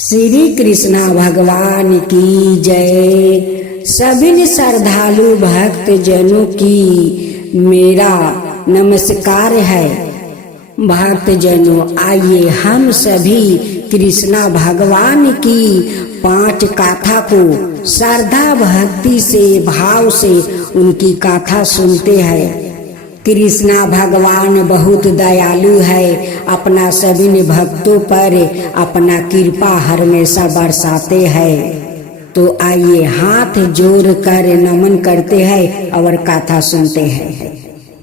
श्री कृष्णा भगवान की जय। सभी श्रद्धालु भक्त जनों की मेरा नमस्कार है। भक्त जनों, आइए हम सभी कृष्णा भगवान की 5 गाथा को श्रद्धा भक्ति से भाव से उनकी गाथा सुनते हैं। कृष्णा भगवान बहुत दयालु है, अपना सभी भक्तों पर अपना कृपा हमेशा बरसाते हैं। तो आइए हाथ जोड़ कर नमन करते हैं और कथा सुनते हैं।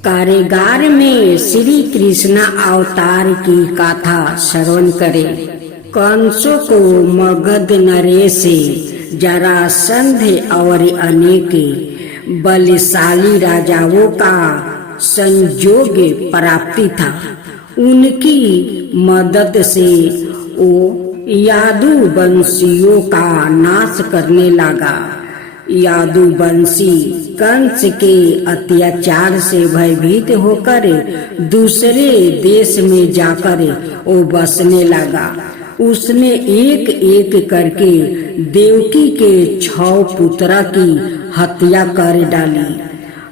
कारागार में श्री कृष्णा अवतार की कथा श्रवण करें। कंसों को मगध नरेश जरासंध और अनेक बलशाली राजाओं का संयोग प्राप्ति था। उनकी मदद से वो यादु वंशियों का नाश करने लगा। यादु वंशी कंस के अत्याचार से भयभीत होकर दूसरे देश में जाकर वो बसने लगा। उसने एक एक करके देवकी के 6 पुत्रा की हत्या कर डाली।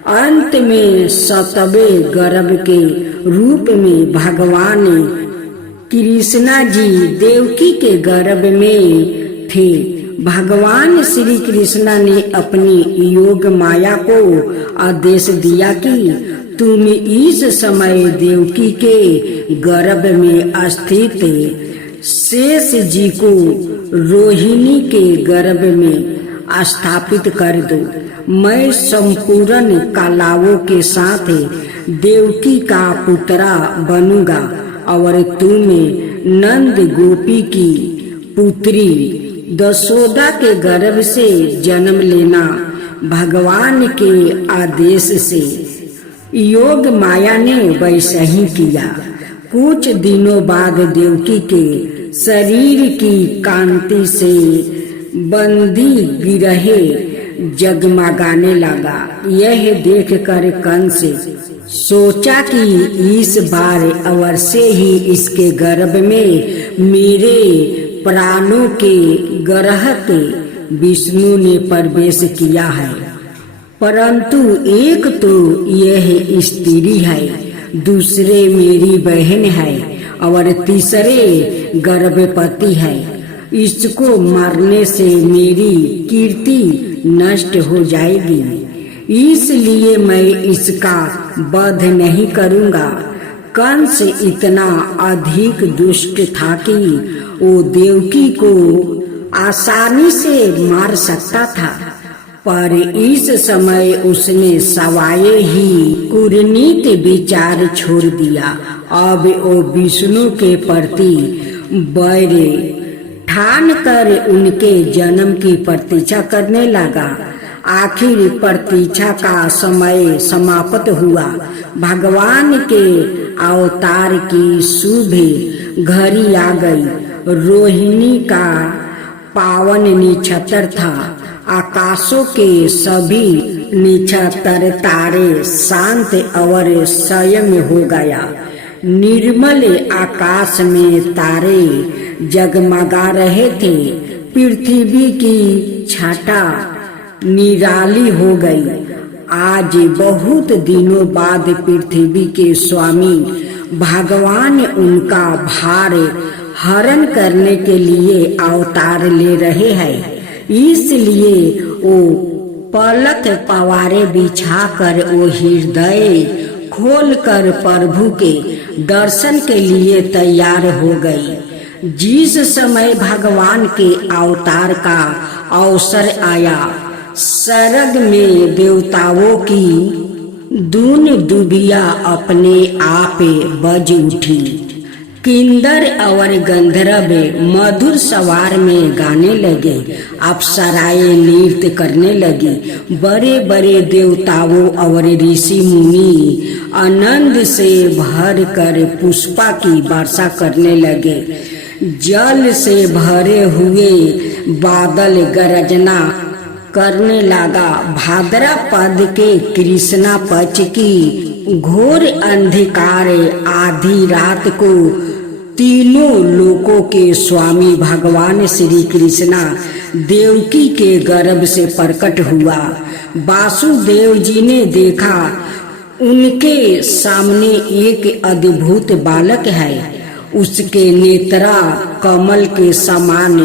अंत में 7वें गर्भ के रूप में भगवान कृष्णा जी देवकी के गर्भ में थे। भगवान श्री कृष्णा ने अपनी योग माया को आदेश दिया कि तुम इस समय देवकी के गर्भ में स्थित शेष जी को रोहिणी के गर्भ में स्थापित कर दो। मैं संपूर्ण कलाओं के साथ देवकी का पुत्रा बनूंगा और तुम्हें नंद गोपी की पुत्री दशोदा के गर्भ से जन्म लेना। भगवान के आदेश से योग माया ने वैसा ही किया। कुछ दिनों बाद देवकी के शरीर की कांति से बंदी गिरहे जगमगाने लगा। यह देखकर कंस सोचा कि इस बार अवश्य ही इसके गर्भ में मेरे प्राणों के ग्रहक विष्णु ने प्रवेश किया है। परंतु एक तो यह स्त्री है, दूसरे मेरी बहन है और तीसरे गर्भवती है। इसको मारने से मेरी कीर्ति नष्ट हो जाएगी, इसलिए मैं इसका वध नहीं करूंगा। कंस इतना अधिक दुष्ट था कि वो देवकी को आसानी से मार सकता था, पर इस समय उसने सवाए ही कुनीत विचार छोड़ दिया। अब वो विष्णु के प्रति बैर ठान कर उनके जन्म की प्रतीक्षा करने लगा। आखिर प्रतीक्षा का समय समाप्त हुआ। भगवान के अवतार की शुभ घड़ी आ गई। रोहिणी का पावन नक्षत्र था। आकाशों के सभी नक्षत्र तारे शांत और संयम हो गया। निर्मल आकाश में तारे जगमगा रहे थे। पृथ्वी की छटा निराली हो गई। आज बहुत दिनों बाद पृथ्वी के स्वामी भगवान उनका भार हरण करने के लिए अवतार ले रहे हैं। इसलिए वो पलक पवारे बिछाकर वो हृदय खोलकर प्रभु के दर्शन के लिए तैयार हो गई। जिस समय भगवान के अवतार का अवसर आया, स्वर्ग में देवताओं की दून दुबिया अपने आप बज उठी। किन्नर और गंधर्व मधुर स्वर में गाने लगे। अप्सराएं नृत्य करने लगी। बड़े बड़े देवताओं और ऋषि मुनि आनंद से भर कर पुष्पा की वर्षा करने लगे। जल से भरे हुए बादल गरजना करने लगा। भाद्रपद के कृष्णा पक्ष की घोर अंधकार आधी रात को तीनों लोकों के स्वामी भगवान श्री कृष्णा देवकी के गर्भ से प्रकट हुआ। वासुदेव जी ने देखा उनके सामने एक अद्भुत बालक है। उसके नेत्रा कमल के समान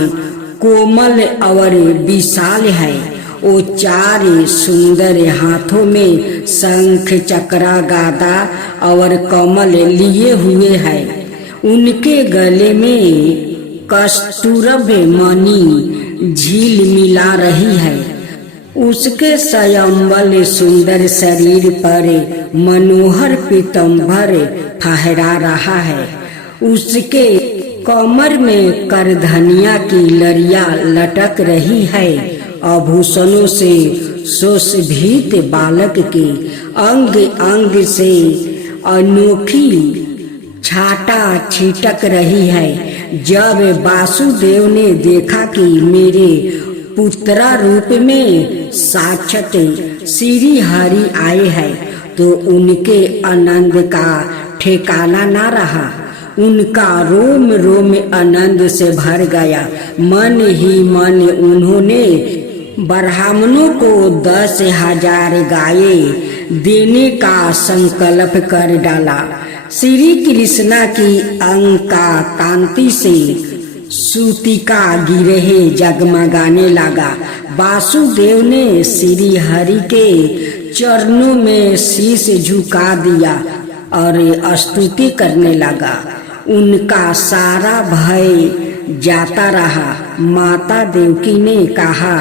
कोमल और विशाल है। वो चार सुंदर हाथों में शंख चक्रा गदा और कमल लिए हुए है। उनके गले में कस्तूरब मणि झील मिला रही है। उसके स्वयंबल सुंदर शरीर पर मनोहर पीतांबर फहरा रहा है। उसके कमर में करधनिया की लड़ियां लटक रही है। आभूषणों से सुशोभित बालक के अंग अंग से अनोखी छाटा छिटक रही है। जब वासुदेव ने देखा कि मेरे पुत्रा रूप में साक्षात श्री हरि आए हैं, तो उनके आनंद का ठिकाना न रहा। उनका रोम रोम आनंद से भर गया। मन ही मन उन्होंने ब्राह्मणों को 10,000 गायें देने का संकल्प कर डाला। श्री कृष्णा की अंग का कांति से सूतिका गिरहे जगमगाने लगा। वासुदेव ने श्री हरि के चरणों में शीश झुका दिया और स्तुति करने लगा। उनका सारा भय जाता रहा। माता देवकी ने कहा,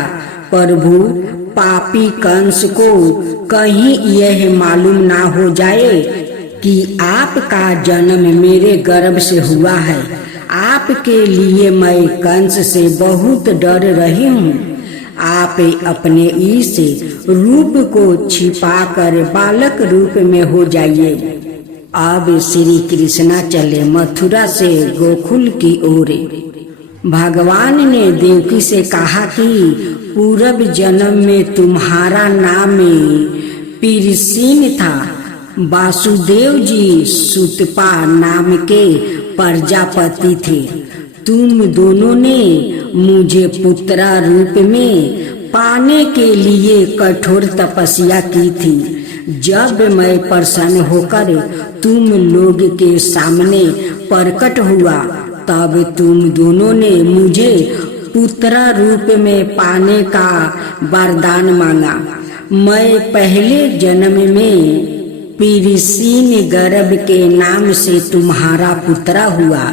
प्रभु, पापी कंस को कहीं यह मालूम ना हो जाए कि आपका जन्म मेरे गर्भ से हुआ है। आपके लिए मैं कंस से बहुत डर रही हूँ। आप अपने इस रूप को छिपाकर बालक रूप में हो जाइए। अब श्री कृष्णा चले मथुरा से गोकुल की ओर। भगवान ने देवकी से कहा कि पूर्व जन्म में तुम्हारा नाम पीरसीन था। वासुदेव जी सुतपा नाम के प्रजापति थे। तुम दोनों ने मुझे पुत्रा रूप में पाने के लिए कठोर तपस्या की थी। जब मैं प्रसन्न होकर तुम लोग के सामने प्रकट हुआ, तब तुम दोनों ने मुझे पुत्रा रूप में पाने का वरदान मांगा। मैं पहले जन्म में पीरसीन गर्भ के नाम से तुम्हारा पुत्रा हुआ।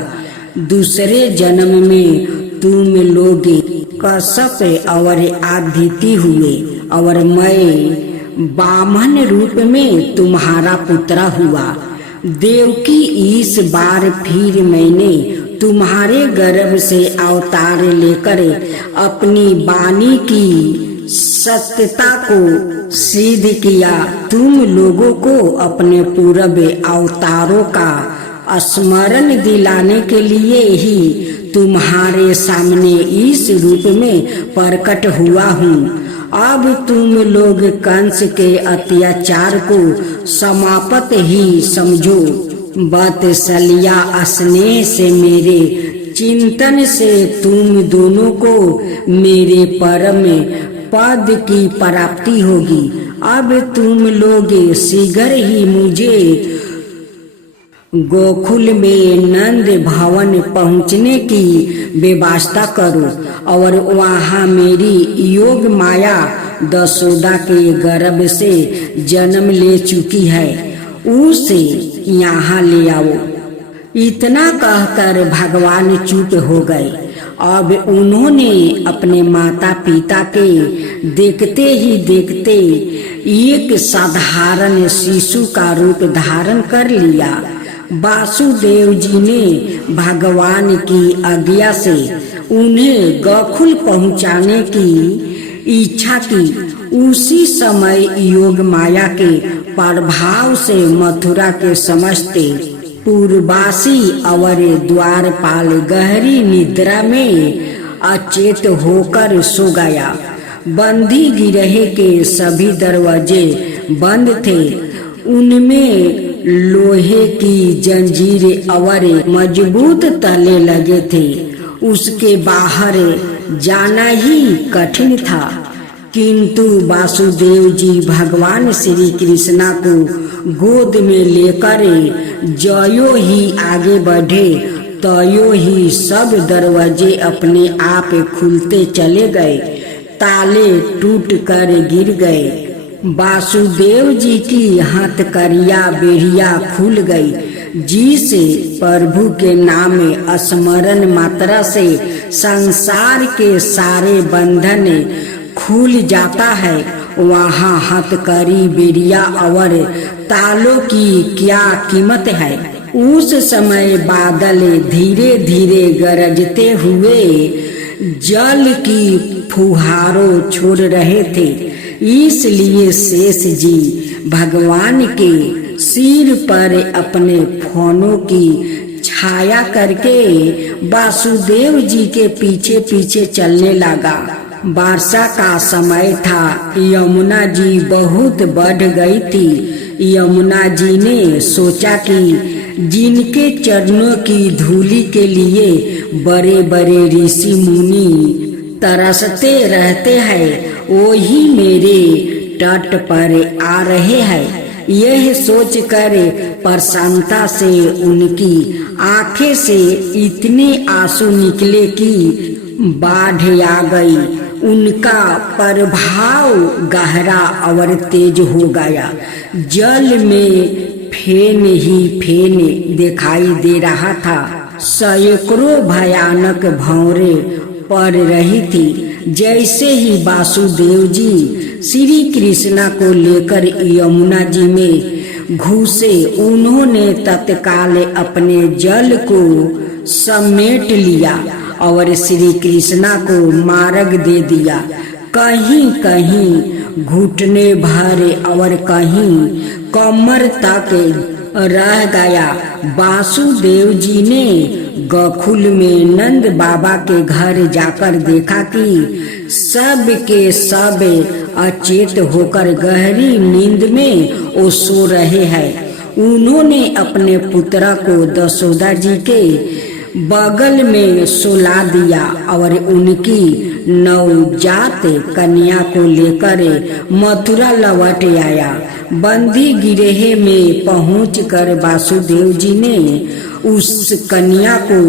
दूसरे जन्म में तुम लोग कश्यप और आदिति हुए और मैं बामन रूप में तुम्हारा पुत्र हुआ। देवकी, इस बार फिर मैंने तुम्हारे गर्भ से अवतार लेकर अपनी वाणी की सत्यता को सिद्ध किया। तुम लोगों को अपने पूर्व अवतारों का स्मरण दिलाने के लिए ही तुम्हारे सामने इस रूप में प्रकट हुआ हूँ। अब तुम लोग कंस के अत्याचार को समाप्त ही समझो। वात्सल्य स्नेह से मेरे चिंतन से तुम दोनों को मेरे परम पद की प्राप्ति होगी। अब तुम लोग शीघ्र ही मुझे गोकुल में नंद भवन पहुंचने की व्यवस्था करो और वहां मेरी योग माया दशोदा के गर्भ से जन्म ले चुकी है, उसे यहाँ ले आओ। इतना कहकर भगवान चुप हो गए। अब उन्होंने अपने माता पिता के देखते ही देखते एक साधारण शिशु का रूप धारण कर लिया। वासुदेव जी ने भगवान की आज्ञा से उन्हें गोकुल पहुंचाने की इच्छा की। उसी समय योग माया के प्रभाव से मथुरा के समस्त पूर्ववासी और द्वारपाल गहरी निद्रा में अचेत होकर सो गया। बंदी गिरहे के सभी दरवाजे बंद थे। उनमें लोहे की जंजीरें और मजबूत तले लगे थे। उसके बाहर जाना ही कठिन था, किंतु वासुदेव जी भगवान श्री कृष्णा को गोद में लेकर ज्यो ही आगे बढ़े त्यों ही सब दरवाजे अपने आप खुलते चले गए, ताले टूट कर गिर गए। वासुदेव जी की हथकड़िया बेड़िया खुल गई, जिसे प्रभु के नाम में स्मरण मात्रा से संसार के सारे बंधन खुल जाता है। वहाँ हथकड़ी बेड़िया और तालों की क्या कीमत है। उस समय बादल धीरे धीरे गरजते हुए जल की फुहारों छोड़ रहे थे, इसलिए शेष जी भगवान के सिर पर अपने फोनों की छाया करके वासुदेव जी के पीछे पीछे चलने लगा। वर्षा का समय था, यमुना जी बहुत बढ़ गई थी। यमुना जी ने सोचा कि जिनके चरणों की धूली के लिए बड़े बड़े ऋषि मुनि तरसते रहते हैं, वो ही मेरे तट पर आ रहे हैं। यह सोचकर प्रसन्नता से उनकी आंखें से इतने आंसू निकले कि बाढ़ आ गई। उनका प्रभाव गहरा और तेज हो गया। जल में फेन ही फेन दिखाई दे रहा था। सैकड़ों भयानक भंवरे पड़ रही थी। जैसे ही वासुदेव जी श्री कृष्णा को लेकर यमुना जी में घुसे, उन्होंने तत्काल अपने जल को समेट लिया और श्री कृष्णा को मार्ग दे दिया। कहीं कहीं घुटने भर और कहीं कमर तक रह गया। वासुदेव जी ने गोकुल में नंद बाबा के घर जाकर देखा कि सब के सब अचेत होकर गहरी नींद में वो सो रहे हैं। उन्होंने अपने पुत्र को दशोदा जी के बगल में सुला दिया और उनकी नवजात कन्या को लेकर मथुरा लौट आया। बंदी गिरह में पहुंचकर वासुदेव जी ने उस कन्या को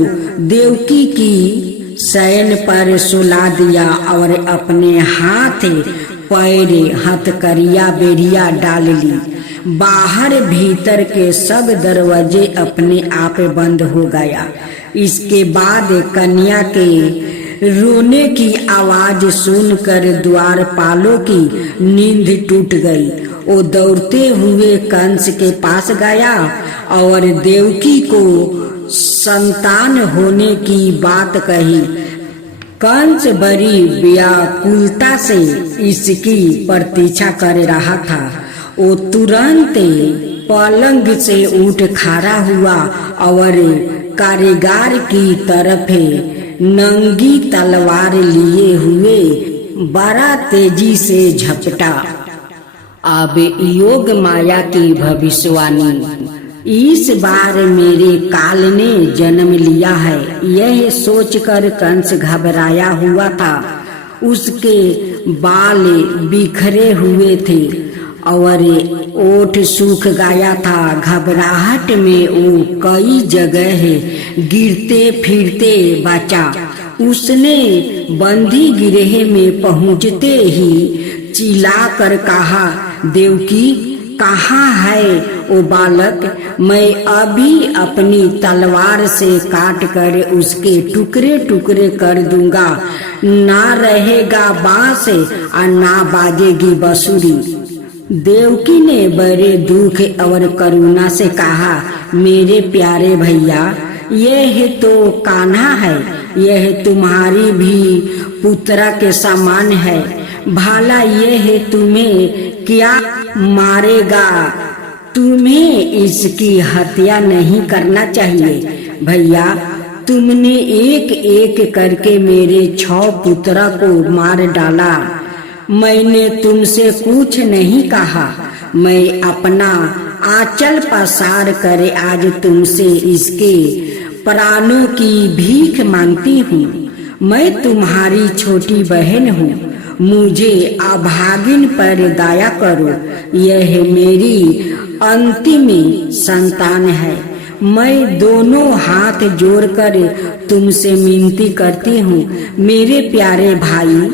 देवकी की शयन पर सुला दिया और अपने हाथ पैर हथकड़िया बेड़िया डाल ली। बाहर भीतर के सब दरवाजे अपने आप बंद हो गया। इसके बाद कन्या के रोने की आवाज सुनकर द्वारपालों की नींद टूट गई। वो दौड़ते हुए कंस के पास गया और देवकी को संतान होने की बात कही। कंस बड़ी व्याकुलता से इसकी प्रतीक्षा कर रहा था। वो तुरंत पलंग से उठ खड़ा हुआ और कारीगर की तरफ नंगी तलवार लिए हुए बड़ा तेजी से झपटा। अब योग माया की भविष्यवाणी। इस बार मेरे काल ने जन्म लिया है, यह सोचकर कंस घबराया हुआ था। उसके बाल बिखरे हुए थे और ओठ सूख गया था। घबराहट में वो कई जगह गिरते फिरते बचा। उसने बंदी गिरह में पहुंचते ही चिल्लाकर कहा, देवकी कहाँ है वो बालक? मैं अभी अपनी तलवार से काट कर उसके टुकड़े टुकड़े कर दूंगा। ना रहेगा बांस और ना बाजेगी बांसुरी। देवकी ने बड़े दुख और करुणा से कहा, मेरे प्यारे भैया, यह तो कान्हा है, यह तुम्हारी भी पुत्रा के समान है। भला यह तुम्हें क्या मारेगा? तुम्हें इसकी हत्या नहीं करना चाहिए। भैया, तुमने एक एक करके मेरे 6 पुत्रा को मार डाला। मैंने तुमसे कुछ नहीं कहा। मैं अपना आंचल पसार कर आज तुमसे इसके प्राणों की भीख मांगती हूँ। मैं तुम्हारी छोटी बहन हूँ, मुझे अभागिन पर दया करो। यह मेरी अंतिम संतान है। मैं दोनों हाथ जोड़कर तुमसे विनती करती हूँ, मेरे प्यारे भाई,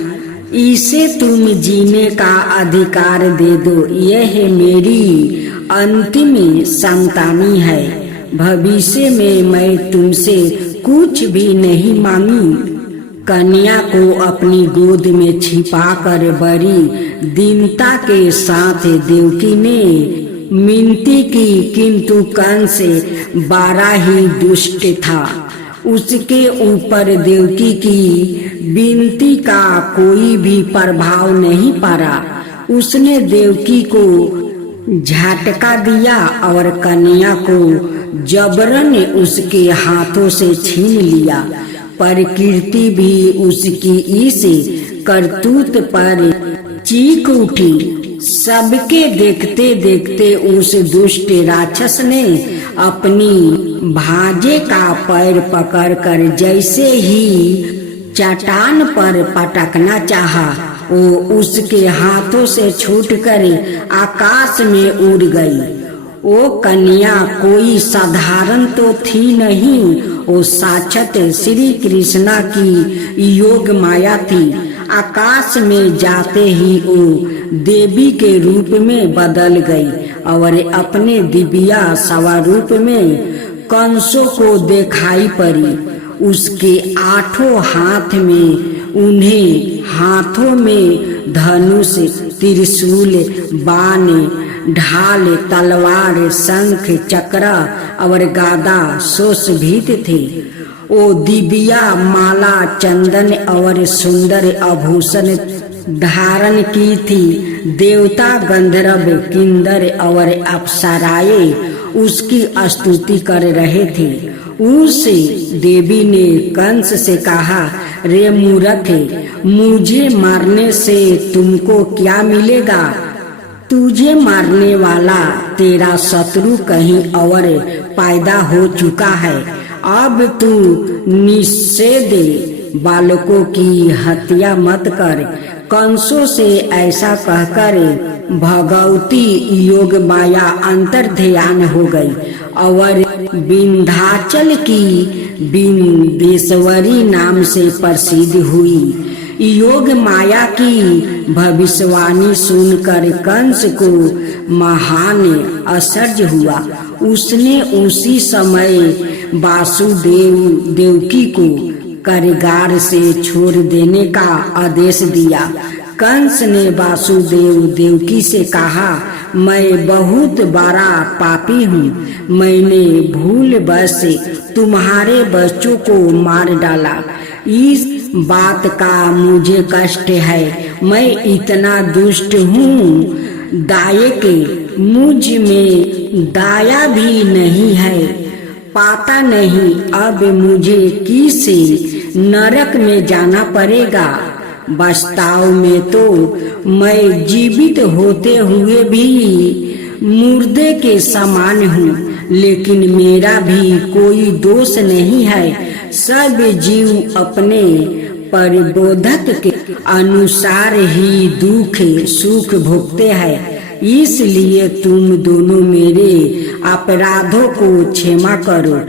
इसे तुम जीने का अधिकार दे दो। यह मेरी अंतिम संतानी है। भविष्य में मैं तुमसे कुछ भी नहीं मांगी। कन्या को अपनी गोद में छिपाकर बड़ी दीनता के साथ देवकी ने विनती की, किंतु कंस बड़ा ही दुष्ट था। उसके ऊपर देवकी की विनती का कोई भी प्रभाव नहीं पड़ा। उसने देवकी को झटका दिया और कन्या को जबरन उसके हाथों से छीन लिया। प्रकृति भी उसकी इस करतूत पर चीख उठी। सबके देखते देखते उस दुष्ट राक्षस ने अपनी भांजे का पैर पकड़कर जैसे ही चट्टान पर पटकना चाहा, वो उसके हाथों से छूटकर आकाश में उड़ गई। वो कन्या कोई साधारण तो थी नहीं, वो साक्षात श्री कृष्णा की योग माया थी। आकाश में जाते ही वो देवी के रूप में बदल गई और अपने दिव्या स्वरूप में कंसों को दिखाई पड़ी। उसके 8 हाथ में, उन्हें हाथों में धनुष, त्रिशूल, बाण, ढाल, तलवार, शंख, चक्र और गदा सुशोभित थे। वो दिव्या माला, चंदन और सुंदर आभूषण धारण की थी। देवता, गंधर्व, किन्नर और अप्सराएं उसकी स्तुति कर रहे थे। उस देवी ने कंस से कहा, रे मूर्ख, मुझे मारने से तुमको क्या मिलेगा? तुझे मारने वाला तेरा शत्रु कहीं और पैदा हो चुका है। अब तू निषेध बालकों की हत्या मत कर। कंसों से ऐसा कहकर भगवती योग माया अंतर्ध्यान हो गई और विंध्याचल की विंध्येश्वरी नाम से प्रसिद्ध हुई। योग माया की भविष्यवाणी सुनकर कंस को महान आश्चर्य हुआ। उसने उसी समय वासुदेव देवकी को कारागार से छोड़ देने का आदेश दिया। कंस ने वासुदेव देवकी से कहा, मैं बहुत बड़ा पापी हूँ। मैंने भूलवश तुम्हारे बच्चों को मार डाला। इस बात का मुझे कष्ट है। मैं इतना दुष्ट हूँ, दायक मुझ में दया भी नहीं है। पता नहीं अब मुझे किस नरक में जाना पड़ेगा। वास्तव में तो मैं जीवित होते हुए भी मुर्दे के समान हूँ, लेकिन मेरा भी कोई दोष नहीं है। सब जीव अपने परिबोधक के अनुसार ही दुख सुख भोगते हैं। इसलिए तुम दोनों मेरे अपराधों को क्षमा करो।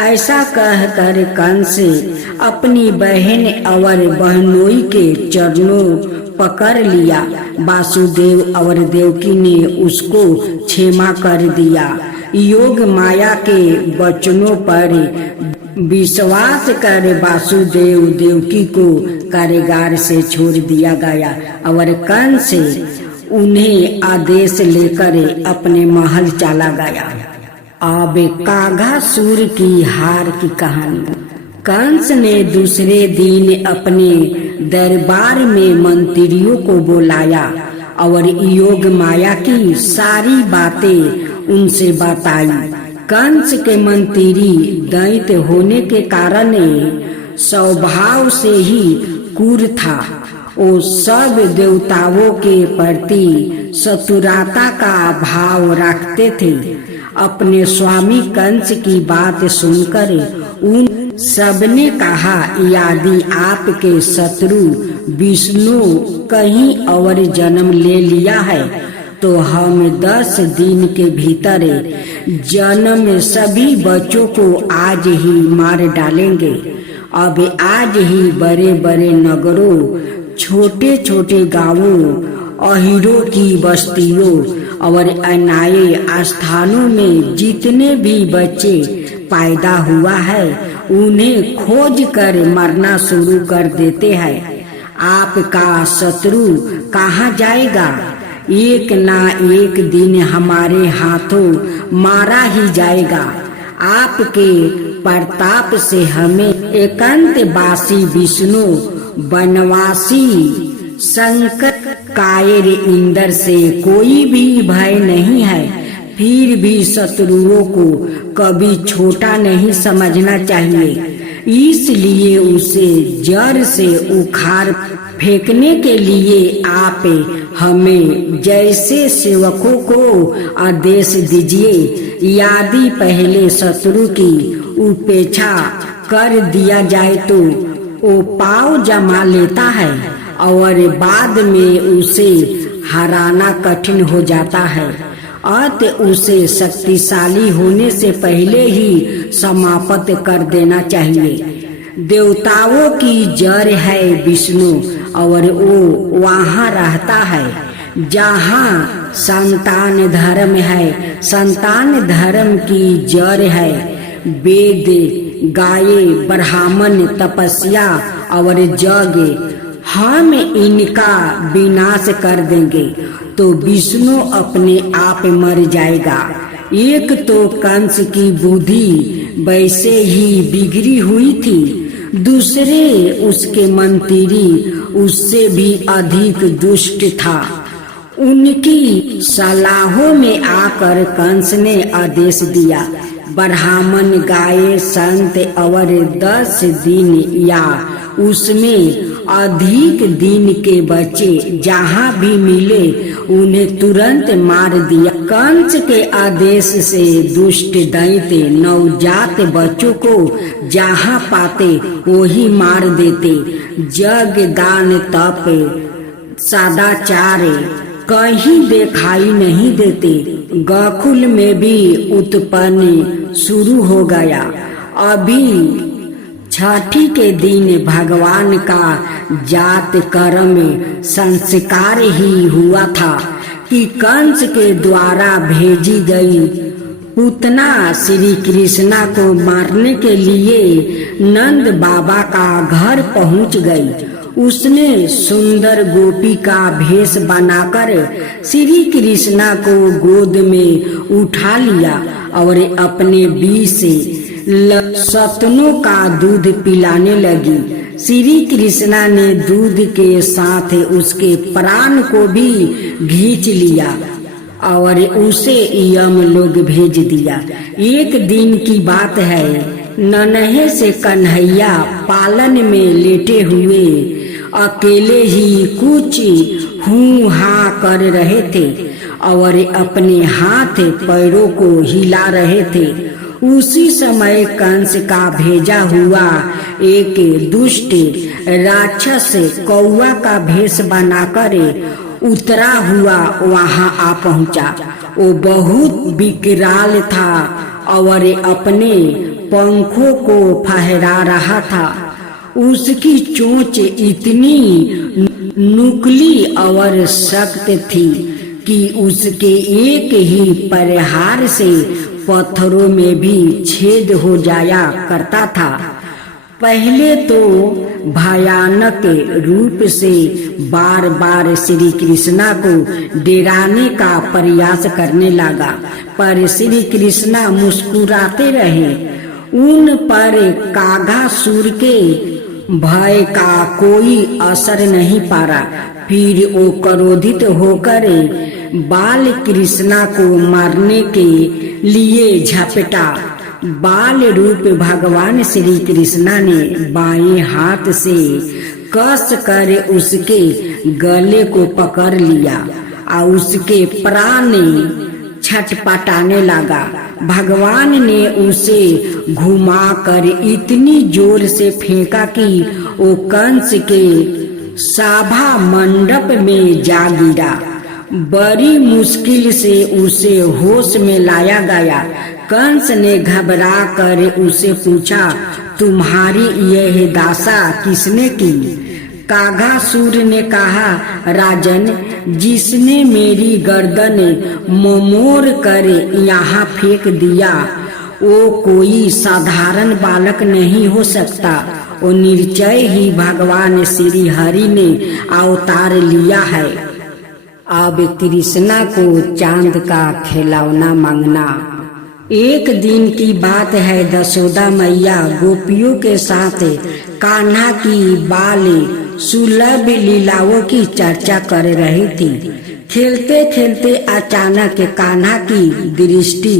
ऐसा कहकर कंस अपनी बहन और बहनोई के चरणों पकड़ लिया। वासुदेव और देवकी ने उसको क्षमा कर दिया। योग माया के वचनों पर विश्वास कर वासुदेव देवकी को कारागार से छोड़ दिया गया और कंस उन्हें आदेश लेकर अपने महल चला गया। अब काघासुर की हार की कहानी। कंस ने दूसरे दिन अपने दरबार में मंत्रियों को बुलाया और योग माया की सारी बातें उनसे बताई। कंस के मंत्री दैत्य होने के कारण स्वभाव से ही क्रूर था। वो सब देवताओं के प्रति शत्रुता का भाव रखते थे। अपने स्वामी कंस की बात सुनकर उन सबने कहा, यदि आपके शत्रु विष्णु कहीं और जन्म ले लिया है तो हम 10 दिन के भीतर जन्म सभी बच्चों को आज ही मार डालेंगे। अब आज ही बड़े बड़े नगरों, छोटे छोटे गांवों, अहीरों की बस्तियों और अन्य स्थानों में जितने भी बच्चे पैदा हुआ है उन्हें खोज कर मरना शुरू कर देते हैं। आपका शत्रु कहाँ जाएगा? एक ना एक दिन हमारे हाथों मारा ही जाएगा। आपके प्रताप से हमें एकांतवासी विष्णु, वनवासी संकट कायर इंद्र से कोई भी भय नहीं है। फिर भी शत्रुओं को कभी छोटा नहीं समझना चाहिए, इसलिए उसे जड़ से उखाड़ फेंकने के लिए आप हमें जैसे सेवकों को आदेश दीजिए। यदि पहले शत्रु की उपेक्षा कर दिया जाए तो वो पाँव जमा लेता है और बाद में उसे हराना कठिन हो जाता है। अत उसे शक्तिशाली होने से पहले ही समाप्त कर देना चाहिए। देवताओं की जड़ है विष्णु और वो वहाँ रहता है जहाँ संतान धर्म है। संतान धर्म की जड़ है वेद, गाये, ब्राह्मण, तपस्या और यज्ञ। हम इनका विनाश कर देंगे तो विष्णु अपने आप मर जाएगा। एक तो कंस की बुद्धि वैसे ही बिगड़ी हुई थी, दूसरे उसके मंत्री उससे भी अधिक दुष्ट था। उनकी सलाहों में आकर कंस ने आदेश दिया, ब्राह्मण, गाय, संत और 10 दिन या उसमें अधिक दिन के बच्चे जहाँ भी मिले उन्हें तुरंत मार दिया। कंस के आदेश से दुष्ट दैत्य नवजात बच्चों को जहाँ पाते वही मार देते। यज्ञ, दान, तप, सदाचार कहीं दिखाई नहीं देते। गोकुल में भी उत्पन्न शुरू हो गया। अभी छठी के दिन भगवान का जात कर्म संस्कार ही हुआ था कि कंस के द्वारा भेजी गई पूतना श्री कृष्णा को मारने के लिए नंद बाबा का घर पहुंच गई। उसने सुंदर गोपी का भेष बनाकर श्री कृष्णा को गोद में उठा लिया और अपने बीच से सतनों का दूध पिलाने लगी। श्री कृष्णा ने दूध के साथ उसके प्राण को भी खींच लिया और उसे यम लोग भेज दिया। एक दिन की बात है, नन्हे से कन्हैया पालन में लेटे हुए अकेले ही कुछ हूँ हा कर रहे थे और अपने हाथ पैरों को हिला रहे थे। उसी समय कंस का भेजा हुआ एक दुष्ट राक्षस कौवा का भेष बनाकर उतरा हुआ वहां आ पहुंचा। वो बहुत विकराल था और अपने पंखों को फहरा रहा था। उसकी चोंच इतनी नुकीली और सख्त थी कि उसके एक ही प्रहार से पत्थरों में भी छेद हो जाया करता था। पहले तो भयानक रूप से बार बार श्री कृष्णा को डराने का प्रयास करने लगा, पर श्री कृष्णा मुस्कुराते रहे। उन पर काघासुर के भय का कोई असर नहीं पड़ा। फिर वो क्रोधित होकर बाल कृष्णा को मारने के लिए झपटा। बाल रूप भगवान श्री कृष्णा ने बाएं हाथ से कस कर उसके गले को पकड़ लिया और उसके प्राण छटपटाने लगा। भगवान ने उसे घुमाकर इतनी जोर से फेंका कि वो कंस के सभा मंडप में जा गिरा। बड़ी मुश्किल से उसे होश में लाया गया। कंस ने घबरा कर उसे पूछा, तुम्हारी यह दशा किसने की? काघासुर ने कहा, राजन, जिसने मेरी गर्दन मोड़ कर यहाँ फेंक दिया वो कोई साधारण बालक नहीं हो सकता। वो निश्चय ही भगवान श्री हरि ने अवतार लिया है। अब कृष्णा को चांद का खिलौना मांगना। एक दिन की बात है, यशोदा मैया गोपियों के साथ कान्हा की बाल सुलभ लीलाओं की चर्चा कर रही थी। खेलते खेलते अचानक कान्हा की दृष्टि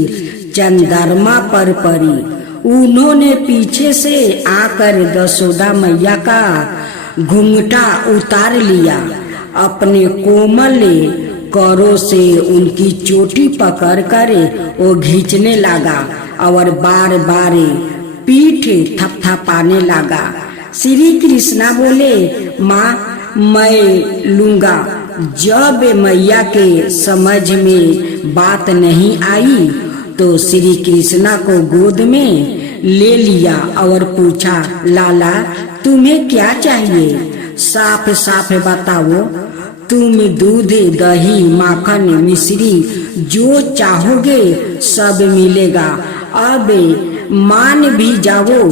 चंद्रमा पर पड़ी। उन्होंने पीछे से आकर यशोदा मैया का घूंघटा उतार लिया। अपने कोमल करों से उनकी चोटी पकड़ कर वो खींचने लगा और बार बार पीठ थपथपाने लगा। श्री कृष्णा बोले, माँ मैं लूंगा। जब मैया के समझ में बात नहीं आई तो श्री कृष्णा को गोद में ले लिया और पूछा, लाला तुम्हें क्या चाहिए? साफ साफ बताओ। तुम दूध, दही, माखन, मिश्री जो चाहोगे सब मिलेगा। अब मान भी जाओ,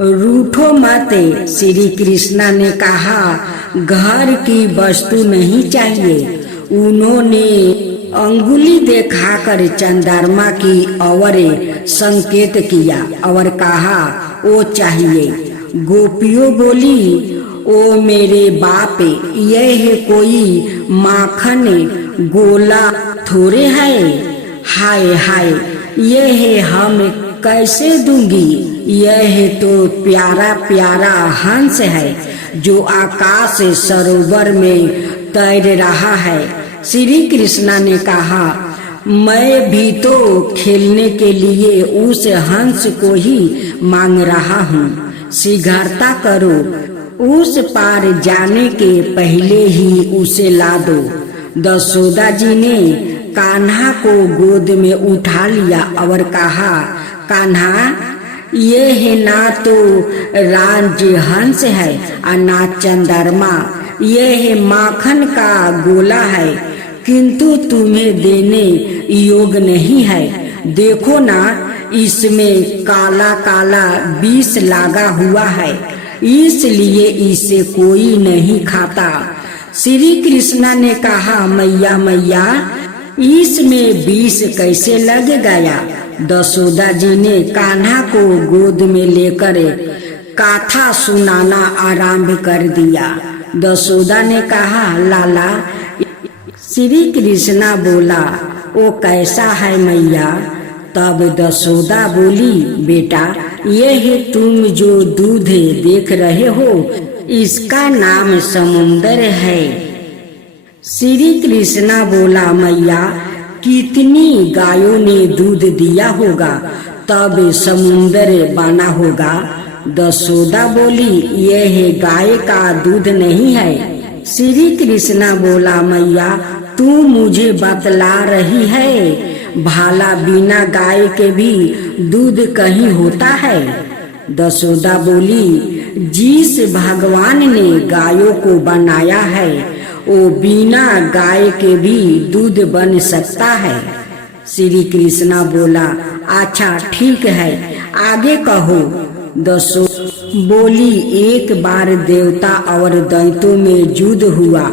रूठो मत। श्री कृष्णा ने कहा, घर की वस्तु नहीं चाहिए। उन्होंने अंगुली दिखाकर चंद्रमा की ओर संकेत किया और कहा, वो चाहिए। गोपियों बोली, ओ मेरे बाप, यह कोई माखन गोला थोड़े है। हाय हाय, यह हम कैसे दूंगी? यह तो प्यारा प्यारा हंस है जो आकाश सरोवर में तैर रहा है। श्री कृष्णा ने कहा, मैं भी तो खेलने के लिए उस हंस को ही मांग रहा हूँ। शीघ्रता करो, उस पार जाने के पहले ही उसे ला दो। यशोदा जी ने कान्हा को गोद में उठा लिया और कहा, कान्हा, यह ना तो राज्य हंस है और ना चंद्रमा, यह माखन का गोला है, किंतु तुम्हें देने योग नहीं है। देखो ना, इसमें काला काला विष लगा हुआ है, इसलिए इसे कोई नहीं खाता। श्री कृष्णा ने कहा, मैया मैया, इसमें विष कैसे लग गया? यशोदा जी ने कान्हा को गोद में लेकर कथा सुनाना आरंभ कर दिया। यशोदा ने कहा, लाला। श्री कृष्णा बोला, वो कैसा है मैया? तब यशोदा बोली, बेटा, यह तुम जो दूध देख रहे हो इसका नाम समुंदर है। श्री कृष्णा बोला, मैया, कितनी गायों ने दूध दिया होगा तब समुंदर बना होगा? यशोदा बोली, यह गाय का दूध नहीं है। श्री कृष्णा बोला, मैया, तू मुझे बतला रही है, भाला बिना गाय के भी दूध कहीं होता है? यशोदा बोली, जिस भगवान ने गायों को बनाया है वो बिना गाय के भी दूध बन सकता है। श्री कृष्णा बोला, अच्छा ठीक है, आगे कहो। यशोदा बोली, एक बार देवता और दैत्यों में युद्ध हुआ।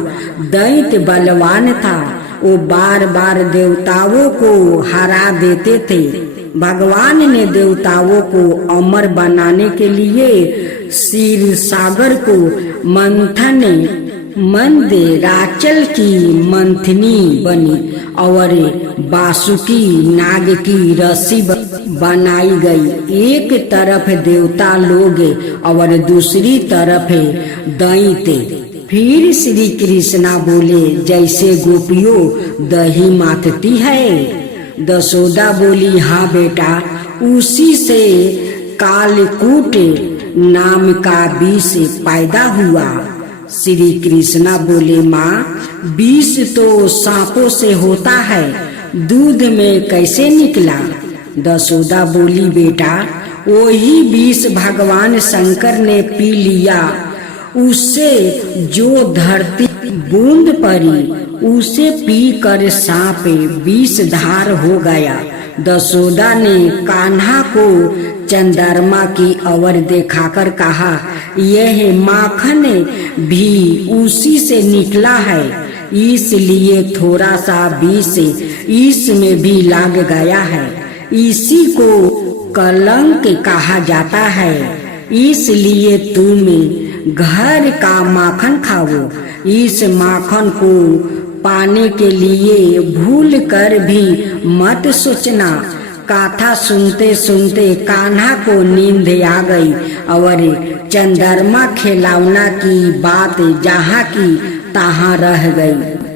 दैत्य बलवान था, वो बार बार देवताओं को हरा देते थे। भगवान ने देवताओं को अमर बनाने के लिए क्षीर सागर को मंथन मंदराचल की मंथनी बनी और बासुकी नाग की रस्सी बनाई गई। एक तरफ देवता लोग और दूसरी तरफ दैत्य। फिर श्री कृष्णा बोले, जैसे गोपियों दही माथती है। दशोदा बोली, हाँ बेटा, उसी से कालकूट नाम का विष पैदा हुआ। श्री कृष्णा बोले, माँ, विष तो सांपों से होता है, दूध में कैसे निकला? दशोदा बोली, बेटा, वही विष भगवान शंकर ने पी लिया। उससे जो धरती बूंद पड़ी, उसे पीकर सांप विषधार हो गया। दशोदा ने कान्हा को चंद्रमा की ओर दिखाकर कहा, यह माखन भी उसी से निकला है, इसलिए थोड़ा सा विष इसमें भी लग गया है। इसी को कलंक कहा जाता है। इसलिए तुम घर का माखन खाओ। इस माखन को पाने के लिए भूल कर भी मत सोचना। कथा सुनते सुनते कान्हा को नींद आ गई और चंद्रमा खिलौना की बात जहाँ की तहाँ रह गई।